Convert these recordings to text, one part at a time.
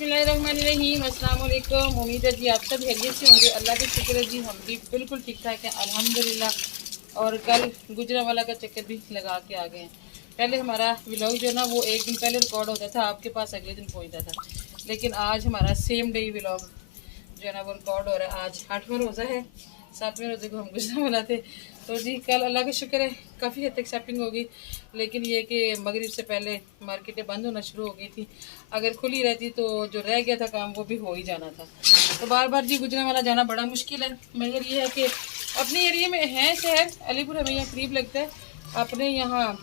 बिस्मिल्लाहिर्रहमानिर्रहीम, अस्सलाम वालेकुम। उम्मीद है जी आप सब खैरियत से होंगे। अल्लाह के शुक्र है जी हम भी बिल्कुल ठीक ठाक हैं अल्हम्दुलिल्लाह। और कल गुजरांवाला का चक्कर भी लगा के आ गए हैं। पहले हमारा व्लॉग जो ना वो एक दिन पहले रिकॉर्ड होता था, आपके पास अगले दिन पहुंचता था, लेकिन आज हमारा सेम डे व्लॉग जो है ना वो रिकॉर्ड हो रहा है। आज 8वां रोज़ा है, 7वें रोज़े को हम गुजरांवाला थे। तो जी कल अल्लाह का शुक्र है काफ़ी हद तक शॉपिंग हो गई, लेकिन ये कि मगरिब से पहले मार्केटें बंद होना शुरू हो गई थी। अगर खुली रहती तो जो रह गया था काम वो भी हो ही जाना था। तो बार बार जी गुजरांवाला जाना बड़ा मुश्किल है, मगर ये है कि अपने एरिया में है शहर अलीपुर, हमें यहाँ करीब लगता है। अपने यहाँ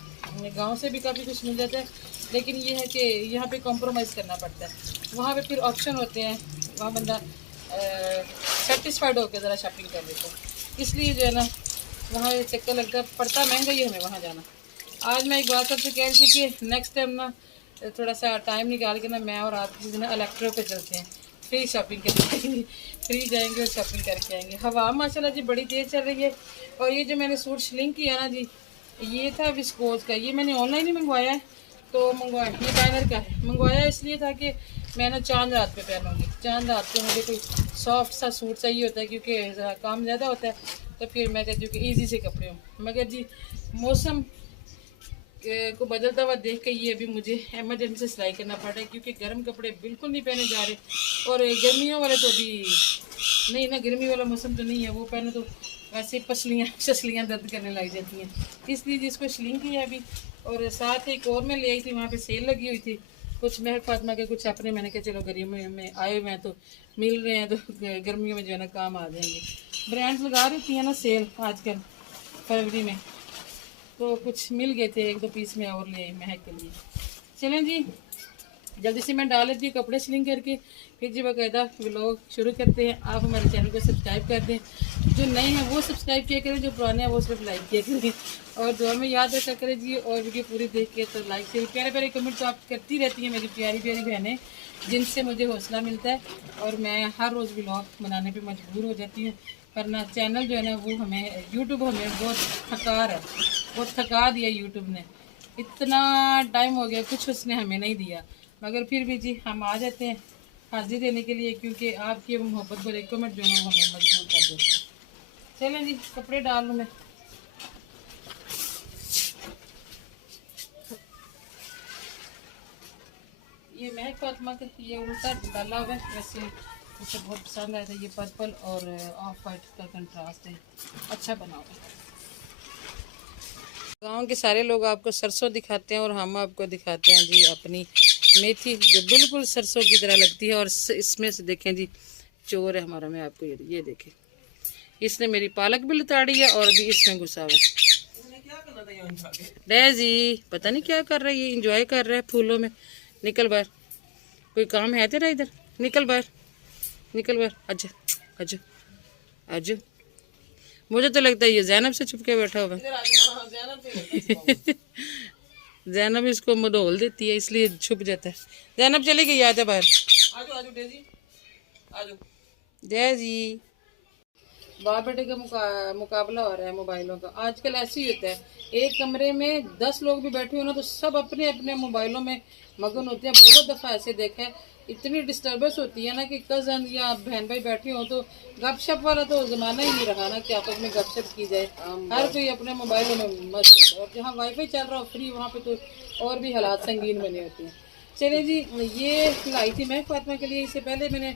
गांव से भी काफ़ी कुछ मिल जाता है, लेकिन ये है कि यहाँ पे कॉम्प्रोमाइज़ करना पड़ता है। वहाँ पे फिर ऑप्शन होते हैं, वहाँ बंदा सेटिस्फाइड होकर ज़रा शॉपिंग कर लेता है, इसलिए जो है ना वहाँ चक्कर लगता है, पड़ता महंगा ही हमें वहाँ जाना। आज मैं एक बात आपसे कह रही थी कि नेक्स्ट टाइम ना थोड़ा सा टाइम निकाल के ना मैं और आप किसी दिन इलेक्ट्रो पे चलते हैं, फ्री शॉपिंग करेंगे, फ्री जाएंगे और शॉपिंग करके आएंगे। हवा माशाल्लाह जी बड़ी तेज़ चल रही है। और ये जो मैंने सूट सिलिंग किया ना जी, ये था विस्कोज का, ये मैंने ऑनलाइन ही मंगवाया है। तो मंगवाया, ये डाइनर का है, मंगवाया इसलिए था कि मैं ना चांद रात पे पहनूंगी। चांद रात पे मुझे कोई सॉफ्ट सा सूट चाहिए होता है, क्योंकि काम ज़्यादा होता है, तो फिर मैं कहती हूँ कि ईजी से कपड़े हों। मगर जी मौसम को बदलता हुआ देख के ये अभी मुझे एमरजेंसी से सिलाई करना पड़ रहा है, क्योंकि गर्म कपड़े बिल्कुल नहीं पहने जा रहे। और गर्मियों वाले तो अभी नहीं ना, गर्मी वाला मौसम तो नहीं है, वो पहने तो वैसे पसलियाँ ससलियाँ दर्द करने लग जाती हैं, इसलिए जिसको सिलिंग किया अभी। और साथ एक और मैं ले आई थी, वहाँ पे सेल लगी हुई थी, कुछ महक फातिमा के कुछ अपने, मैंने कहा चलो गर्मियों में आए हुए हैं तो मिल रहे हैं, तो गर्मियों में जो है ना काम आ जाएंगे। ब्रांड्स लगा रही थी ना सेल आजकल फरवरी में, तो कुछ मिल गए थे, 1-2 पीस में और ले आई महक के लिए। चलें जी जल्दी से मैं डाल लेती हूँ कपड़े सिलिंग करके, फिर जी बाकायदा व्लॉग शुरू करते हैं। आप हमारे चैनल को सब्सक्राइब कर दें, जो नए हैं वो सब्सक्राइब किया करें, जो पुराने हैं वो सिर्फ लाइक किया करें, और दुआ में याद रखा करें जी। और वीडियो पूरी देख के तो लाइक से प्यारे प्यारे कमेंट तो आप करती रहती हैं मेरी प्यारी प्यारी बहनें, जिनसे मुझे हौसला मिलता है। और मैं हर रोज़ व्लॉग बनाने पर मजबूर हो जाती हूँ, वरना चैनल जो है ना वो हमें यूट्यूब हमें बहुत थका रहा है, बहुत थका दिया यूट्यूब ने। इतना टाइम हो गया कुछ उसने हमें नहीं दिया, मगर फिर भी जी हम आ जाते हैं हाजिरी देने के लिए, क्योंकि आपकी मोहब्बत भरे कमेंट जो है वो हमें मजबूर कर देते हैं। चलें जी कपड़े डाल लूँ मैं। ये महक फातिमा का ये उल्टा डाला हुआ है, वैसे मुझे बहुत पसंद आया था, ये पर्पल और ऑफ वाइट का कंट्रास्ट है, अच्छा बना हुआ है। गांव के सारे लोग आपको सरसों दिखाते हैं और हम आपको दिखाते हैं जी अपनी मेथी, जो बिल्कुल सरसों की तरह लगती है। और इसमें से देखें जी चोर है हमारा, मैं आपको ये देखें, इसने मेरी पालक भी लताड़ी है और अभी इसमें घुसा हुआ है। डेजी पता नहीं क्या कर रहा है, ये इंजॉय कर रहा है फूलों में। निकल बाहर, कोई काम है तेरा इधर, निकल बाहर, निकल बाहर, अच्छा अच्छा अच्छा। मुझे तो लगता है ये जैनब से छुप के बैठा हुआ है। जैनब इसको मडोल देती है इसलिए छुप जाता है। जैनब चली गई, आजा बाहर, डेजी। बाप बेटे का मुकाबला हो रहा है मोबाइलों का, आजकल ऐसे ही होता है। एक कमरे में 10 लोग भी बैठे हो ना तो सब अपने अपने मोबाइलों में मगन होते हैं। बहुत दफ़ा ऐसे देखा है, इतनी डिस्टर्बेंस होती है ना कि कज़न या बहन भाई बैठे हो तो गपशप वाला तो ज़माना ही नहीं रहा ना कि आपस में गपशप की जाए, हर कोई अपने मोबाइलों में मस्त होता है। और जहाँ वाईफाई चल रहा हो फ्री, वहाँ पे तो और भी हालात संगीन बने होते हैं। चलिए जी ये लाई थी मैं फातिमा के लिए, इससे पहले मैंने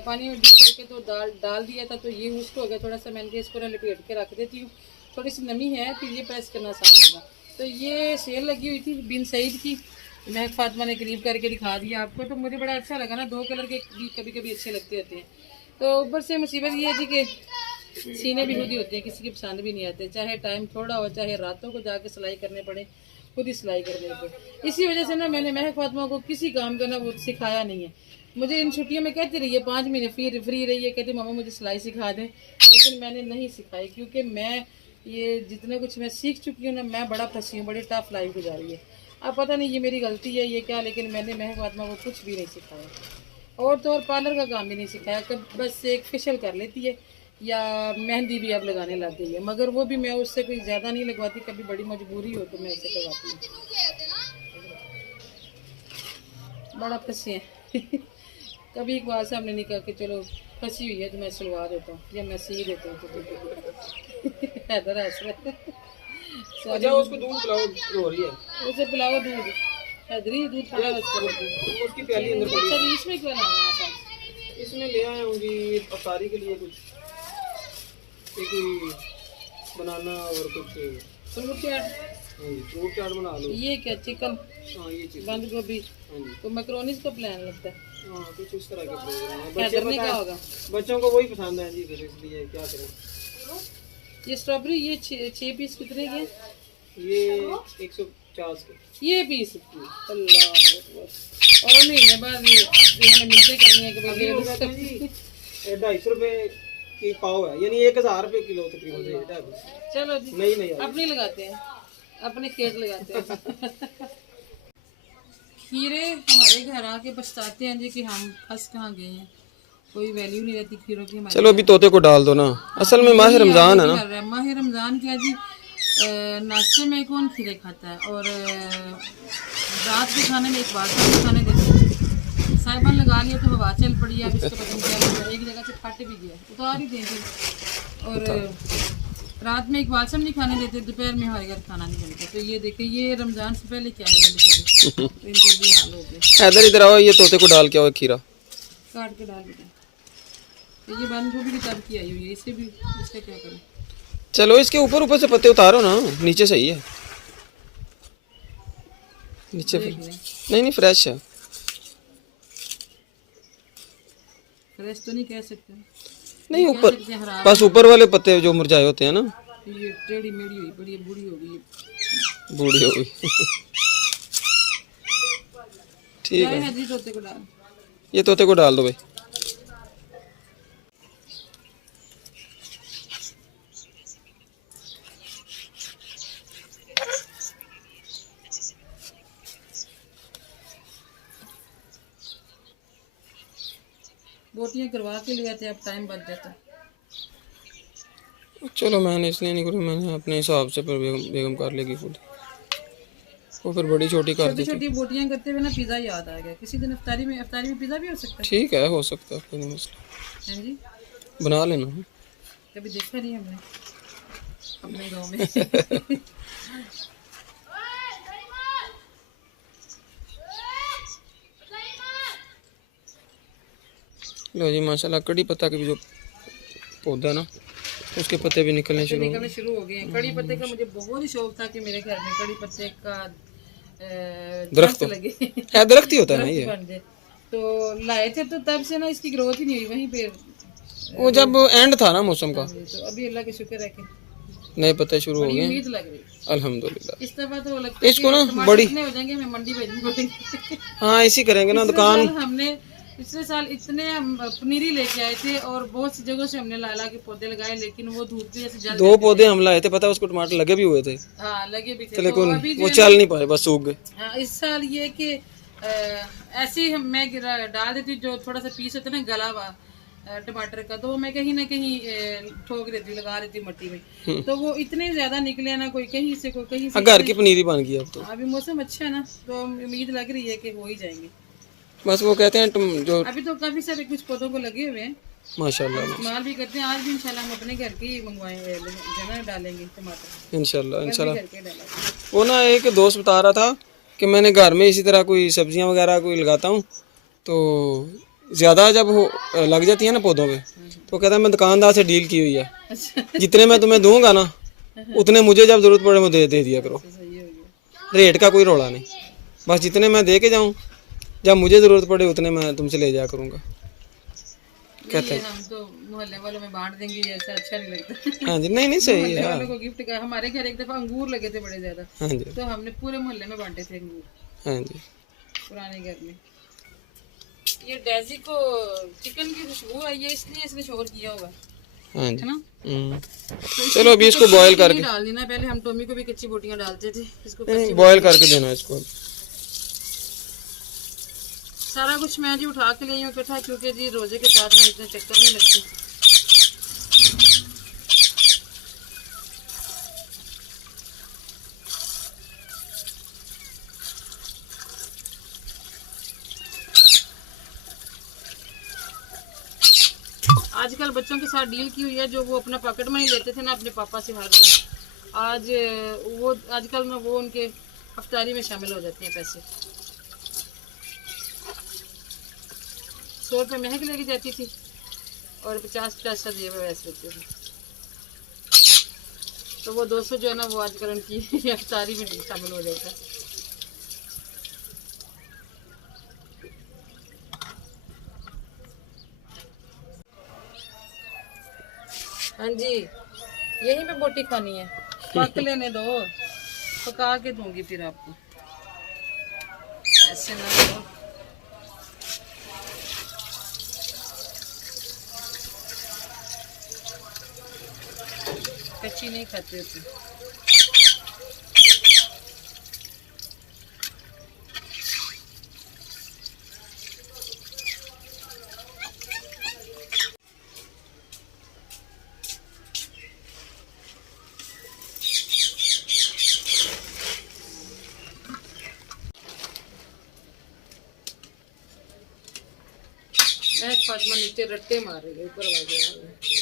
पानी में डिप करके तो डाल दिया था, तो ये हुस्क हो गया थोड़ा सा, मैंने इसको ना लपेट के रख देती हूँ, थोड़ी सी नमी है फिर ये प्रेस करना आसान होगा। तो ये सेल लगी हुई थी बिन सईद की, महक फातिमा ने करीब करके दिखा दिया आपको, तो मुझे बड़ा अच्छा लगा ना, 2 कलर के भी कभी कभी अच्छे लगते रहते हैं। तो ऊपर से मुसीबत ये थी कि सीने भी खुद ही होते हैं, किसी की पसंद भी नहीं आते, चाहे टाइम थोड़ा हो, चाहे रातों को जाके सिलाई करने पड़े, खुद ही सिलाई करने पड़े। इसी वजह से ना मैंने महक फातिमा को किसी काम का ना वो सिखाया नहीं है। मुझे इन छुट्टियों में कहती रही है, 5 महीने फ्री रही है, कहती मामा मुझे सिलाई सिखा दें, लेकिन मैंने नहीं सिखाई, क्योंकि मैं ये जितना कुछ मैं सीख चुकी हूँ ना, मैं बड़ा फंसी हूँ, बड़ी टफ लाइफ गुजारी है। अब पता नहीं ये मेरी गलती है ये क्या, लेकिन मैंने महक फातिमा को कुछ भी नहीं सिखाया। और तो और पार्लर का काम भी नहीं सिखाया, कब बस एक फेशियल कर लेती है या मेहंदी भी अब लगाने लग गई है, मगर वो भी मैं उससे कोई ज़्यादा नहीं लगवाती, कभी बड़ी मजबूरी हो तो मैं उससे करवाती हूँ। बड़ा फंसे हैं। कभी इकबाल साहब ने नहीं कहा कि चलो फंसी हुई है तो मैं सिलवा देता हूँ या मैं सी देता हूँ तो हैदर हंस रहा है। अच्छा उसको दूध पिलाओ, रो रही है। उसे पिलाओ दूध, हैदरी दूध पिलाओ उसको। उसकी प्याली अंदर पड़ी अच्छा है। इसमें क्यों लाया आप आज? इसमें ले आया हूँ जी अफ्तारी के लिए कुछ, एक बनाना और कुछ फ्रूट चाट। हाँ जी फ्रूट चाट बना लो। ये क्या चिकन, हाँ ये चीज़ बंद गोभी, हाँ जी तो मैक्रोनीज का प्लान लगता है। हाँ कुछ इस तरह के प्रोग्राम है। बच्चे हैदर ने पता क्या है होगा? बच्चों को वही पसंद है जी, फिर इसलिए क्या करें। ये स्ट्रॉबेरी ये 6 पीस कितने के? ये 150 के। ये पीस अल्लाह अकबर। और महीने बाद इन्होंने मिलते करनी है कि भाई ले लो सब। जी 250 रुपए की पाव है, यानी 1000 रुपए किलो तकरीबन रेट है। चलो जी नहीं नहीं अपने लगाते हैं, अपने खेत लगाते हैं। खीरे हमारे घर आके पछताते हैं जी कि हम फंस कहाँ गए हैं, कोई वैल्यू नहीं रहती खीरों की हमारे। चलो अभी तोते को डाल दो ना, असल में माह रमजान है ना। माह रमजान क्या जी, नाश्ते में कौन खीरे खाता है, और रात के खाने में एक बार खाने देते हैं। साहिबान लगा लिया तो हवा चल पड़ी, अब इसको पता नहीं क्या लगा, एक जगह से फट भी गया, उतार ही देंगे। और रात में एक बालसम नहीं खाने देते, दोपहर में हमारे घर खाना नहीं बनता। तो ये देखिए ये रमजान से पहले क्या है बेचारे, तो इनका ये हाल हो गया। हैदर इधर आओ, ये तोते को डाल के आओ खीरा। काट के डाल देते। तो ये बंद गोभी की तब की आई हुई है, इसे भी इसका क्या करें। चलो इसके ऊपर ऊपर से पत्ते उतारो ना, नीचे सही है, नीचे देख लें। नहीं नहीं फ्रेश है। फ्रेश तो नहीं कह सकते, नहीं कह ऊपर सकते हैं हरा। बस ऊपर वाले पत्ते जो मुरझाए होते हैं ना। ये टेढ़ी मेढ़ी हुई बड़ी बूढ़ी हो गई, बूढ़ी हो गई। ठीक क्या है है जी तोते को डाल। ये तोते को डाल दो भाई। बोटियाँ करवा के ले आते, अब टाइम बच जाता। चलो मैंने इसलिए नहीं करी, मैंने अपने हिसाब से फिर बेगम कर लेगी खुद, वो फिर बड़ी छोटी कर छोटी देती। छोटी बोटियाँ करते हुए ना पिज़्ज़ा याद आ गया। किसी दिन अफ्तारी में पिज़्ज़ा भी हो सकता ठीक है हो सकता है, कोई नहीं मसला, है जी। बना लेना। कभी देखा नहीं हमने अपने गांव में। लो जी माशाल्लाह, कड़ी पत्ता के भी जो पौधा ना उसके पत्ते भी निकलने शुरू हो गए हैं। कड़ी पत्ते का मुझे बहुत ही शौक था कि मेरे घर में कड़ी पत्ते का दरख्त लगे है, दरख्त ही होता है ना ये। बन जाए। तो लाए थे तो तब से ना इसकी ग्रोथ ही नहीं हुई वहीं पे। वो जब एंड था ना मौसम का, तो अभी अल्लाह के शुक्र है कि नए पत्ते शुरू हो बड़ी गए उम्मीद लग रही है। अल्हम्दुलिल्लाह। इस दफा तो लगता है इसको ना टमाटर बड़ी इतने हो जाएंगे, हमें मंडी भेजनी पड़ेगी। हाँ इसी करेंगे ना दुकान। हमने पिछले साल इतने पनीरी लेके आए थे और बहुत सी जगहों से हमने लाला के पौधे लगाए, लेकिन वो धूप की वजह से जल 2 पौधे हम लाए थे, पता है उसको टमाटर लगे भी हुए थे, हाँ लगे भी थे। तो लेकिन अभी जो वो है चल नहीं पाए, बस सूख गए। हाँ, इस साल ये कि ऐसे ही मैं डाल देती जो थोड़ा सा पीस होता है ना गला हुआ टमाटर का, तो वो मैं कहीं ना कहीं ठोक देती लगा देती मट्टी में, तो वो इतने ज्यादा निकले ना, कोई कहीं से कोई कहीं से। घर की पनीरी बन गई अब तो। अभी मौसम अच्छा है ना, तो उम्मीद लग रही है कि हो ही जाएंगे। बस वो कहते हैं जो अभी तो काफी सारे कुछ पौधों को लगे हुए हैं, माशाल्लाह इस्तेमाल भी करते हैं। आज भी इंशाल्लाह हम अपने घर की मंगवाएंगे, जगह डालेंगे टमाटर, इंशाल्लाह इंशाल्लाह। घर के डालेंगे। वो ना एक दोस्त बता रहा था कि मैंने घर में इसी तरह कोई सब्जियां वगैरह कोई लगाता हूँ, तो ज़्यादा जब हो लग जाती है ना पौधों पे, तो कहता है मैं दुकानदार से डील की हुई है, अच्छा जितने मैं तुम्हें दूंगा ना उतने मुझे जब ज़रूरत पड़े मुझे दे दिया करो, सही हो गया। रेट का कोई रौला नहीं, बस जितने मैं दे के जाऊँ जब मुझे ज़रूरत पड़े उतने मैं तुमसे ले जाया करूँगा, कहते हैं। हम तो मोहल्ले वालों में बांट देंगे, ऐसा अच्छा नहीं लगता। हाँ जी नहीं नहीं सही मोहल्ले है। वालों को गिफ्ट का, हमारे घर एक दफा अंगूर लगे थे बड़े ज्यादा, हाँ जी तो हमने पूरे मोहल्ले में बांटे थे अंगूर, हाँ जी। पुराने घर में। ये डेजी को चिकन की खुशबू आई है इसलिए इसने शोर किया होगा, हाँ जी है ना। तो चलो अभी इसको बॉयल करके डाल देना, पहले हम टोमी को भी कच्ची बोटियां डालते थे, इसको नहीं बॉयल करके देना इसको। सारा कुछ मैं जी उठा के ले आई हूँ इकट्ठा, क्योंकि जी रोजे के साथ में इतने चक्कर नहीं लगते। आजकल बच्चों के साथ डील की हुई है, जो वो अपना पॉकेट मनी लेते थे ना अपने पापा से हर रोज, आज वो आजकल में वो उनके अफ्तारी में शामिल हो जाते हैं पैसे। 100 रुपये महंग लेके जाती थी और 50 पैसा दिए हुए वैसे देते थे, तो वो 200 जो है ना वो आजकल उनकी अफ्तारी में शामिल हो जाता है। हाँ जी, यहीं पे बोटी खानी है, पक लेने दो, पका के दूंगी फिर आपको, ऐसे ना करो। कच्ची नहीं खाते होते। फातिमा नीचे रट्टे मार रही है, ऊपर आवाज आ रही है।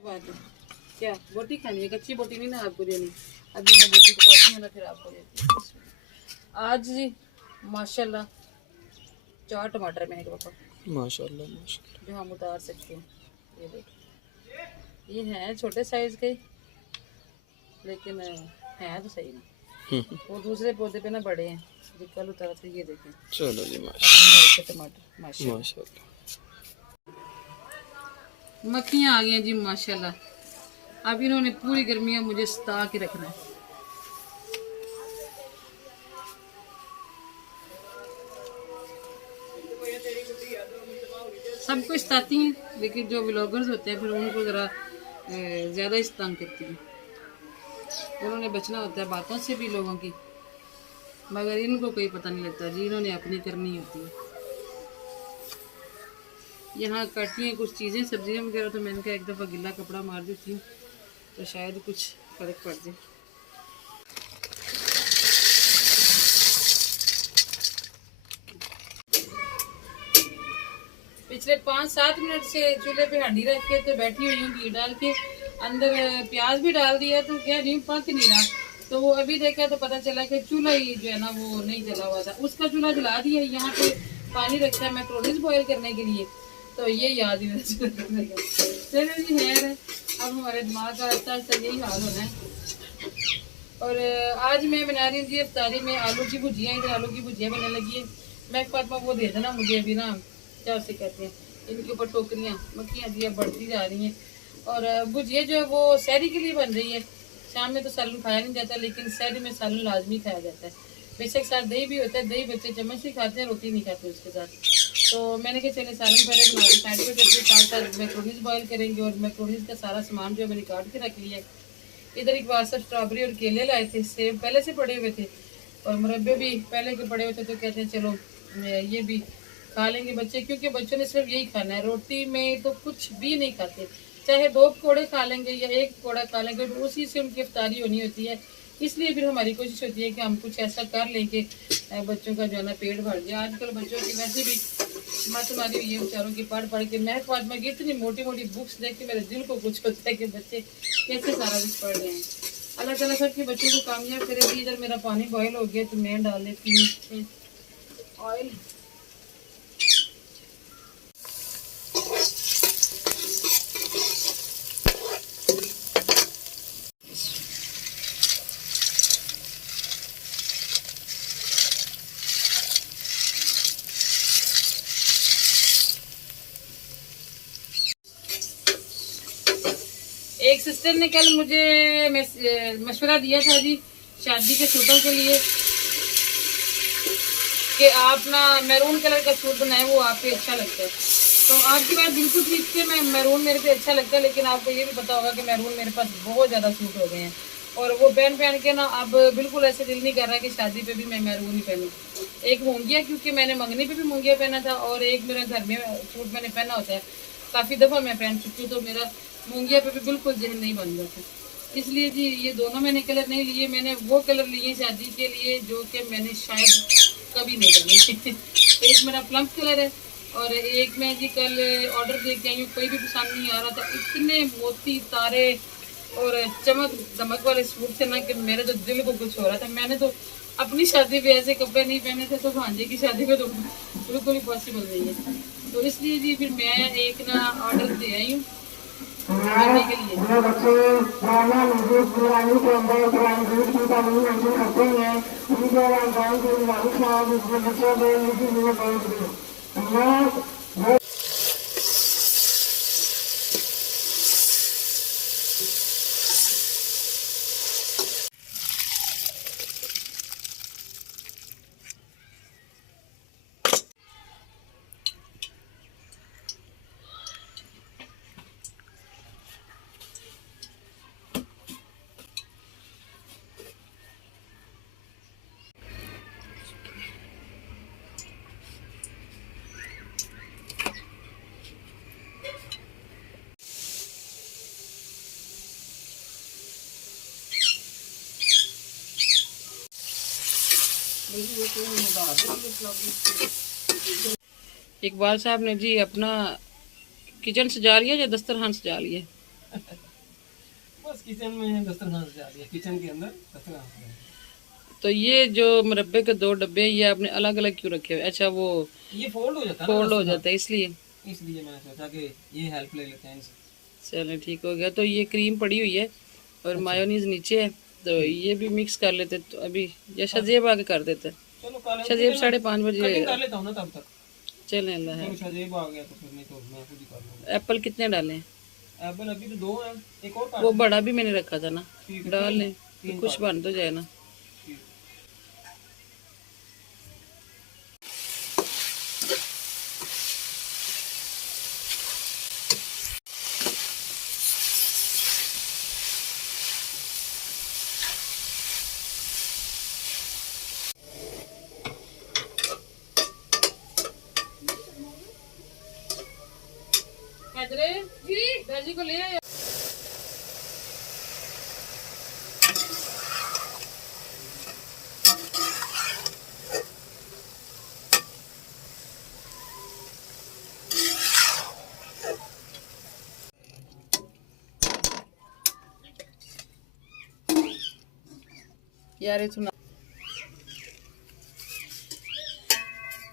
बात है क्या, बोटी खानी है? कच्ची बोटी नहीं ना आपको देनी, अभी मैं बोटी पकाती हूँ ना फिर आपको देती हूँ। आज जी माशाल्लाह 4 टमाटर महंगे पापा, माशाल्लाह माशाल्लाह, जो हम उतार सकते हैं। ये देखो, ये हैं छोटे साइज के, लेकिन हैं तो सही ना, वो दूसरे पौधे पे ना बड़े हैं जो कल उतारते। ये देखें, चलो जी टमाटर माशाल्लाह। माशाल्लाह। मक्खियाँ आ गई हैं जी माशाल्लाह, अब इन्होंने पूरी गर्मियाँ मुझे सता के रखना है। सबको सताती हैं, लेकिन जो व्लॉगर्स होते हैं फिर उनको ज़रा ज़्यादा ही तंग करती हैं। उन्होंने बचना होता है बातों से भी लोगों की, मगर इनको कोई पता नहीं लगता जी, इन्होंने अपनी करनी होती है। यहाँ काटी हैं कुछ चीज़ें, सब्जियाँ वगैरह, तो मैंने कहा एक दफ़ा गिला कपड़ा मार देती हूँ तो शायद कुछ फ़र्क पड़ जाए। पिछले 5-7 मिनट से चूल्हे पे हंडी रख के तो बैठी हुई हूँ, घी डाल के अंदर प्याज भी डाल दिया, तो कह रही हूँ पक नहीं रहा, तो वो अभी देखा तो पता चला कि चूल्हा ही जो है ना वो नहीं जला हुआ था, उसका चूल्हा जला दिया। यहाँ पे पानी रखा है मैक्रोनीज बॉयल करने के लिए, तो ये याद ही नहीं चलो जी खैर है, अब हमारे दिमाग का आस्ता आस्ता यही हाल होना है। और आज मैं बना रही हूँ जी इफ्तारी में आलू की भुजिया, इधर आलू की भुजिया बनने लगी है। मैं फातिमा वो दे देना मुझे, अभी ना क्या उसे कहते हैं, इनके ऊपर टोकरियाँ, मक्खियाँ जी अब बढ़ती जा रही हैं। और भुजिया जो है वो सहरी के लिए बन रही है, शाम में तो सालन खाया नहीं जाता, लेकिन सहरी में सालन लाजमी खाया जाता है। बेशक साथ दही भी होता है, दही बच्चे चम्मच से खाते हैं, रोटी नहीं खाते उसके साथ। तो मैंने कहा चले सालन पहले बना के साइड पे करके साथ साथ मैक्रोनीज बॉयल करेंगे। और मैक्रोनीज का सारा सामान जो मैंने काट के रख लिया है। इधर एक बार से स्ट्रॉबेरी और केले लाए थे, सेब पहले से पड़े हुए थे और मुरब्बे भी पहले के पड़े हुए थे, तो कहते हैं चलो ये भी खा लेंगे बच्चे, क्योंकि बच्चों ने सिर्फ यही खाना है, रोटी में तो कुछ भी नहीं खाते। चाहे 2 पकौड़े खा लेंगे या 1 पकौड़ा खा लेंगे, तो उसी से उनकी इफ्तारी होनी होती है। इसलिए फिर हमारी कोशिश होती है कि हम कुछ ऐसा कर लें कि बच्चों का जो है ना पेट भर जाए। आजकल बच्चों की वैसे भी मत मारी हुई है बेचारों की, पढ़ पढ़ के। मैं फातिमा की इतनी मोटी मोटी बुक्स देख के मेरे दिल को कुछ होता है कि बच्चे कैसे सारा कुछ पढ़ रहे हैं। अल्लाह ताला सबके बच्चों को कामयाब करेगी। इधर मेरा पानी बॉयल हो गया, तो मैं डाल देती हूँ ऑयल। एक सिस्टर ने कल मुझे मशवरा दिया था जी शादी के सूटों के लिए, कि आप ना मैरून कलर का सूट बनाए, वो आप पे अच्छा लगता है। तो आपकी बात बिल्कुल ठीक है, मैं मैरून मेरे पे अच्छा लगता है, लेकिन आपको ये भी पता होगा कि मैरून मेरे पास बहुत ज़्यादा सूट हो गए हैं और वो पहन पहन के ना अब बिल्कुल ऐसे दिल नहीं कर रहा कि शादी पे भी मैं मैरून ही पहनूं। एक मूंगिया, क्योंकि मैंने मंगनी पे भी मूंगिया पहना था और एक मेरे घर में सूट मैंने पहना होता है, काफ़ी दफ़ा मैं पहन चुकी हूँ, तो मेरा मूंगिया पे भी बिल्कुल जहन नहीं बन रहा था। इसलिए जी ये दोनों मैंने कलर नहीं लिए, मैंने वो कलर लिए शादी के लिए जो कि मैंने शायद कभी नहीं पहने। एक मेरा प्लम कलर है और एक मैं जी कल ऑर्डर दे के आई हूँ, कोई भी पसंद नहीं आ रहा था, इतने मोती तारे और चमक दमक वाले सूट थे ना कि मेरे तो दिल को कुछ हो रहा था। मैंने तो अपनी शादी पे ऐसे कपड़े नहीं पहने थे, तो भांजे की शादी पे तो बिल्कुल ही पॉसिबल नहीं है। तो इसलिए जी फिर मैं एक ना ऑर्डर दे आई हूँ करने के लिए। इकबाल साहब ने जी अपना किचन सजा लिया या दस्तरखान सजा लिया? बस किचन में दस्तरखान सजा दिया, किचन के अंदर दस्तरखान सजा दिया। तो ये जो मुरब्बे के 2 डब्बे ये आपने अलग अलग क्यों रखे हुए? अच्छा वो ये फोल्ड हो जाता है फोल्ड हो जाता है इसलिए। इसलिए मैंने सोचा कि ये हेल्प ले लेते हैं इनसे। चलो ठीक हो गया। तो ये क्रीम पड़ी हुई है और मायोनीज नीचे है, तो ये भी मिक्स कर लेते। तो अभी या शजेब आगे कर देते। चलो कल शजेब 5:30 बजे कटिंग कर लेता हूँ ना तब तक। चले अल्लाह है। तो शजेब आ गया तो फिर नहीं तो मैं खुद ही कर लूँगा। एप्पल कितने डालें? एप्पल अभी तो 2 हैं, एक और काट वो बड़ा भी मैंने रखा था ना, ठीक है, डाल लें तो 3 कुछ काट बन तो जाए ना। ठीक। दादी को ले आया। यार सुना।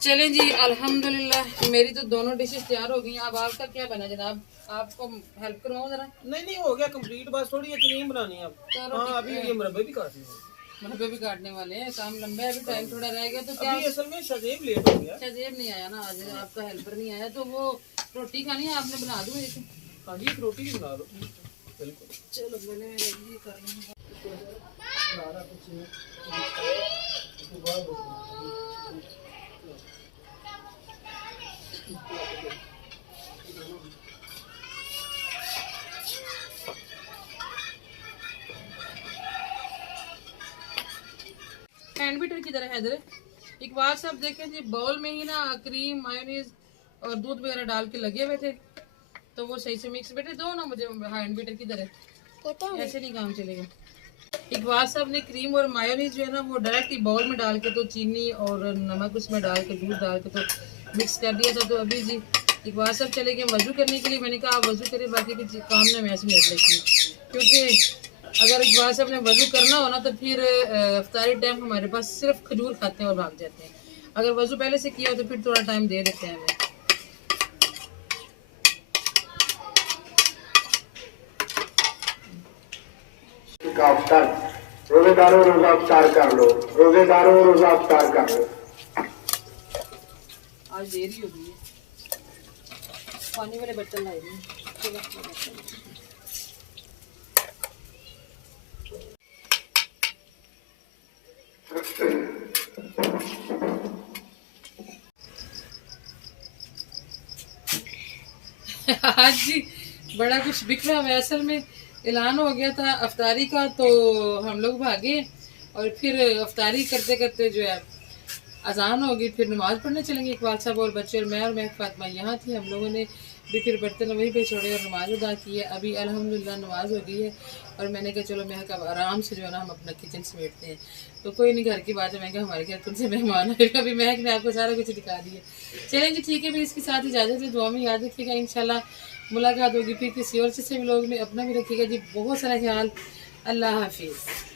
चलें जी अल्हम्दुलिल्लाह मेरी तो दोनों डिशेस तैयार हो गई हैं। अब आपका क्या बना जनाब? आपको हेल्प करवाऊं जरा? नहीं हो गया कंप्लीट, बस थोड़ी ये क्रीम बनानी है अब। हाँ अभी ये मुरब्बे भी काटने हैं, मुरब्बे भी काटने वाले हैं, काम लंबा है, अभी टाइम थोड़ा रह गया। तो क्या अभी असल में शजेब लेट हो गया। शजेब नहीं आया ना आज, आपका हेल्पर नहीं आया, तो वो रोटी खानी है आपने बना दूं एक? हाँ जी एक रोटी भी बना लो। बिल्कुल चलो मैंने ये कर लूंगा। हैंड बीटर की तरह हैदर इकबाल साहब देखें जी, बाउल में ही ना क्रीम मायोनीज और दूध वगैरह डाल के लगे हुए थे, तो वो सही से मिक्स। बेटे दो ना मुझे हैंड बीटर की तरह, ऐसे नहीं काम चलेगा। इकबाल साहब ने क्रीम और मायोनीज जो है ना वो डायरेक्ट ही बाउल में डाल के, तो चीनी और नमक उसमें डाल के, दूध डाल के तो मिक्स कर दिया था। तो अभी जी इकबाल साहब चले गए वज़ू करने के लिए। मैंने कहा आप वज़ू करें, बाकी के काम में मैं इसमें देख लेती हूँ, क्योंकि अगर इकबाल साहब ने वज़ू करना हो ना तो फिर इफ्तारी टाइम हमारे पास सिर्फ खजूर खाते हैं और भाग जाते हैं। अगर वज़ू पहले से किया हो तो फिर थोड़ा टाइम दे देते हैं हमें। रोजेदारों रोजा अफ्तार कर लो, रोजेदारों रोजा अफ्तार कर लो। आज देरी हो गई है, पानी वाले बर्तन लाए हैं। आज जी बड़ा कुछ बिखरा हुआ है। असल में ऐलान हो गया था अफ्तारी का, तो हम लोग भागे और फिर अफ्तारी करते करते जो है अजान होगी, फिर नमाज़ पढ़ने चलेंगे इकबाल साहब और बच्चे और मैं फातिमा यहाँ थी। हम लोगों ने भी फिर बर्तन वहीं पे छोड़े और नमाज़ अदा की है। अभी अल्हम्दुलिल्लाह नमाज हो गई है और मैंने कहा चलो महक अब आराम से जो है ना हम अपना किचन समेटते हैं। तो कोई नहीं, घर की बात है, मैं कहा हमारे घर तुमसे मेहमान आए, अभी महक ने आपको सारा कुछ दिखा दिया। चलें जी ठीक है, भी इसके साथ इजाज़त है, दुआ में याद रखिएगा, इंशाल्लाह मुलाकात होगी फिर किसी और से व्लॉग में। अपना भी रखिएगा जी बहुत सारा ख्याल। अल्लाह हाफिज़।